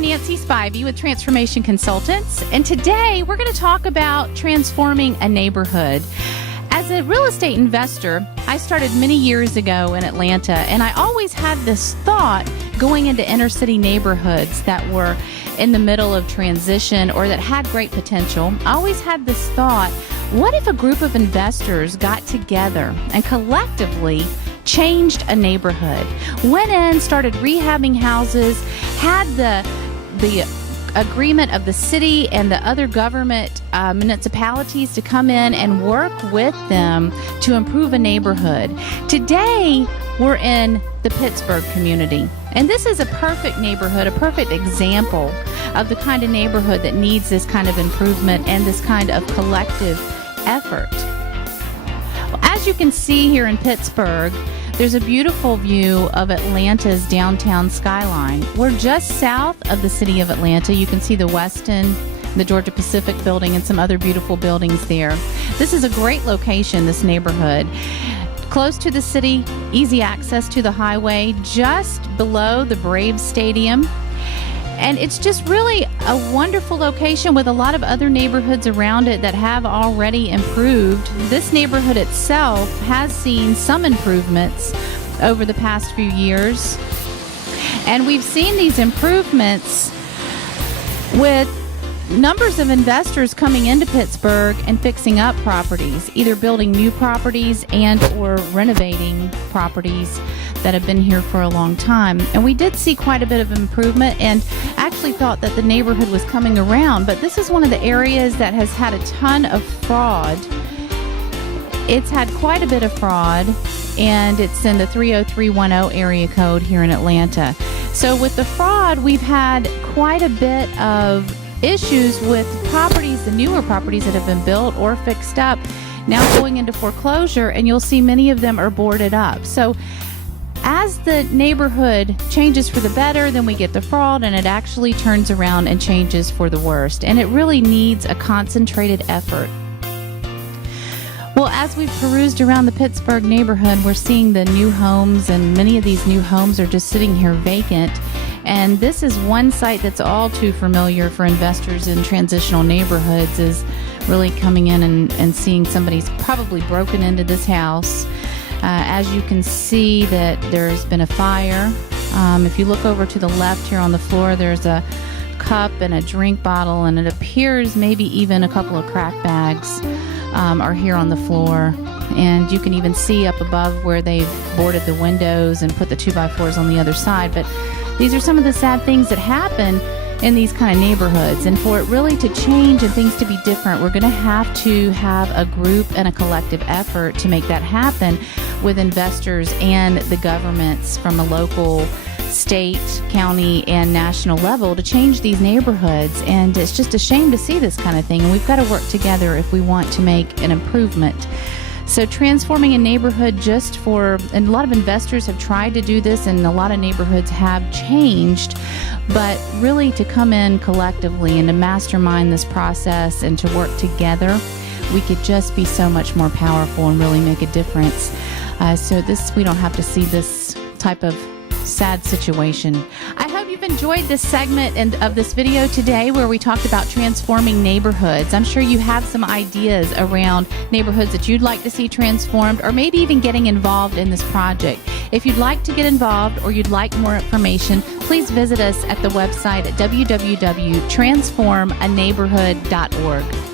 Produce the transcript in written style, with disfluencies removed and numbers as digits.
I'm Nancy Spivey with Transformation Consultants, and today we're going to talk about transforming a neighborhood. As a real estate investor, I started many years ago in Atlanta, and I always had this thought going into inner city neighborhoods that were in the middle of transition or that had great potential. I always had this thought, what if a group of investors got together and collectively changed a neighborhood, went in, started rehabbing houses, had the agreement of the city and the other government municipalities to come in and work with them to improve a neighborhood. Today, we're in the Pittsburgh community, and this is a perfect neighborhood, a perfect example of the kind of neighborhood that needs this kind of improvement and this kind of collective effort. As you can see here in Pittsburgh, there's a beautiful view of Atlanta's downtown skyline. We're just south of the city of Atlanta. You can see the Westin, the Georgia Pacific building, and some other beautiful buildings there. This is a great location, this neighborhood. Close to the city, easy access to the highway, just below the Braves Stadium. And it's just really a wonderful location with a lot of other neighborhoods around it that have already improved. This neighborhood itself has seen some improvements over the past few years. And we've seen these improvements with numbers of investors coming into Pittsburgh and fixing up properties, either building new properties and or renovating properties that have been here for a long time. And we did see quite a bit of improvement and actually thought that the neighborhood was coming around, but this is one of the areas that has had a ton of fraud. It's had quite a bit of fraud, and it's in the 30310 area code here in Atlanta. So with the fraud, we've had quite a bit of issues with properties, the newer properties that have been built or fixed up, now going into foreclosure, and you'll see many of them are boarded up. So as the neighborhood changes for the better, then we get the fraud, and it actually turns around and changes for the worst. And it really needs a concentrated effort. Well, as we've perused around the Pittsburgh neighborhood, we're seeing the new homes, and many of these new homes are just sitting here vacant. And this is one site that's all too familiar for investors in transitional neighborhoods, is really coming in and seeing somebody's probably broken into this house. As you can see that there's been a fire. If you look over to the left here on the floor, there's a cup and a drink bottle, and it appears maybe even a couple of crack bags are here on the floor. And you can even see up above where they've boarded the windows and put the 2x4s on the other side. But these are some of the sad things that happen in these kind of neighborhoods. And for it really to change and things to be different, we're going to have a group and a collective effort to make that happen with investors and the governments from a local, state, county, and national level to change these neighborhoods. And it's just a shame to see this kind of thing. And we've got to work together if we want to make an improvement. So transforming a neighborhood and a lot of investors have tried to do this, and a lot of neighborhoods have changed, but really to come in collectively and to mastermind this process and to work together, we could just be so much more powerful and really make a difference. We don't have to see this type of sad situation. I hope you've enjoyed this segment of this video today where we talked about transforming neighborhoods. I'm sure you have some ideas around neighborhoods that you'd like to see transformed, or maybe even getting involved in this project. If you'd like to get involved or you'd like more information, please visit us at the website at www.transformaneighborhood.org.